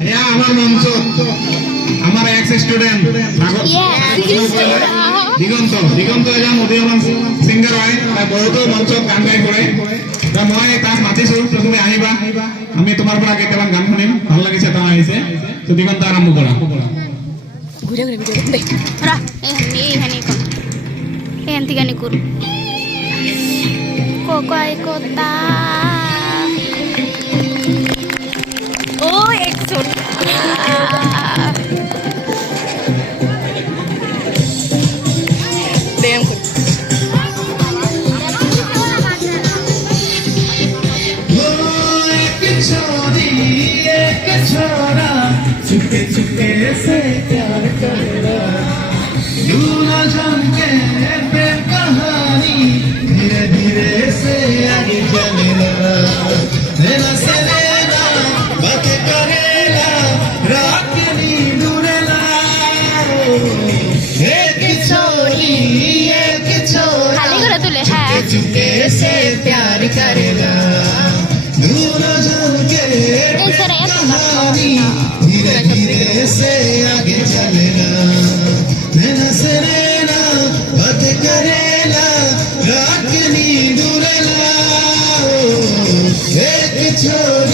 হ্যাঁ আমার মঞ্চ আমার এক্স স্টুডেন্ট দিগন্ত দিগন্ত এজন উদীয়মান সিংগাৰ হয় বহুতো মঞ্চত গান গাই ফুৰে মই তাক মাতিছো তুমি আহিবা আমি তোমাৰ পৰা কেইটামান গান শুনিম ভাল লাগিছে তেওঁ আহিছে তো দিগন্ত আৰম্ভ কৰা ঘুরে ঘুরে ভিডিও দে রা এই হানি কোন এই আন্তি গানি কর কোকাই কোতা ও এক ছোটা দেম কর चुपके चुपके से प्यार करना दूल्हा जान के प्रेम कहानी धीरे धीरे से आगे चलेगा लेना से लेना बातें करेगा रात की नींद उड़ेला एक छोरी खाली कर तुले है चुपके से प्यार करेगा दूल्हा जान के प्रेम कहानी धीरे धीरे से आगे चलेगा नैना से नैना बात करेला रात की नींद उड़ेला एक छोरी